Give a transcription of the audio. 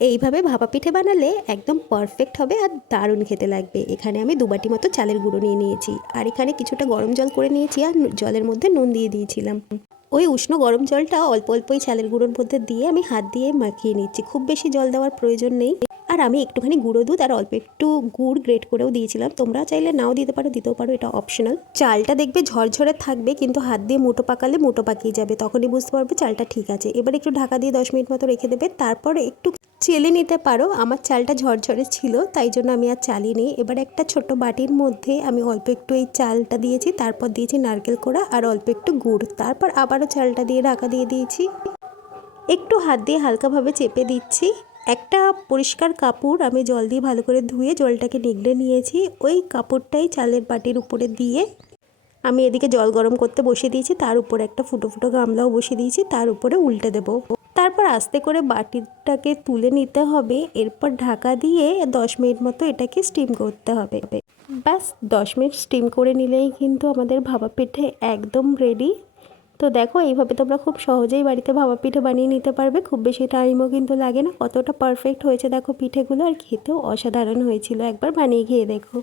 এইভাবে ভাপা পিঠে বানালে একদম পারফেক্ট হবে আর দারুণ খেতে লাগবে। এখানে আমি 2 বাটি মতো চালের গুঁড়ো নিয়ে নিয়েছি, আর এখানে কিছুটা গরম জল করে নিয়েছি, আর জলের মধ্যে নুন দিয়ে দিয়েছিলাম। ওই উষ্ণ গরম জলটা অল্প অল্পই চালের গুঁড়োর মধ্যে দিয়ে আমি হাত দিয়ে মাখিয়ে নিচ্ছি, খুব বেশি জল দেওয়ার প্রয়োজন নেই। আর আমি একটুখানি গুঁড়ো দুধ আর অল্প একটু গুড় গ্রেট করেও দিয়েছিলাম, তোমরা চাইলে নাও দিতে পারো, দিতেও পারো, এটা অপশনাল। চালটা দেখবে ঝরঝরে থাকবে, কিন্তু হাত দিয়ে মুঠো পাকালে মুঠো পাকিয়ে যাবে, তখনই বুঝতে পারবে চালটা ঠিক আছে। এবার একটু ঢাকা দিয়ে 10 মিনিট মতো রেখে দেবে, তারপরে একটু চেলে নিতে পারো। আমার চালটা ঝরঝরে ছিল, তাই জন্য আমি আর চালিনি। এবার একটা ছোট বাটির মধ্যে আমি অল্প একটু এই চালটা দিয়েছি, তারপর দিয়েছি নারকেল কোড়া আর অল্প একটু গুড়, তারপর আবারও চালটা দিয়ে ঢাকা দিয়ে দিয়েছি। একটু হাত দিয়ে হালকাভাবে চেপে দিচ্ছি। একটা পরিষ্কার কাপড় আমি জল দিয়ে ভালো করে ধুয়ে জলটাকে নিগড়ে নিয়েছি, ওই কাপড়টাই চালের বাটির উপরে দিয়ে আমি এদিকে জল গরম করতে বসিয়ে দিয়েছি, তার উপরে একটা ফুটো ফুটো গামলাও বসিয়ে দিয়েছি, তার উপরে উল্টে দেবো। তারপর আস্তে করে বাটিটাকে তুলে নিতে হবে, এরপর ঢাকা দিয়ে 10 মিনিট মতো এটাকে স্টিম করতে হবে। ব্যাস 10 মিনিট স্টিম করে নিলেই কিন্তু আমাদের ভাপা পিঠে একদম রেডি। তো দেখো, এইভাবে তোমরা খুব সহজেই বাড়িতে ভাপা পিঠে বানিয়ে নিতে পারবে, খুব বেশি টাইমও কিন্তু লাগে না। কতটা পারফেক্ট হয়েছে দেখো পিঠেগুলো, আর খেতেও অসাধারণ হয়েছিল, একবার বানিয়ে খেয়ে দেখো।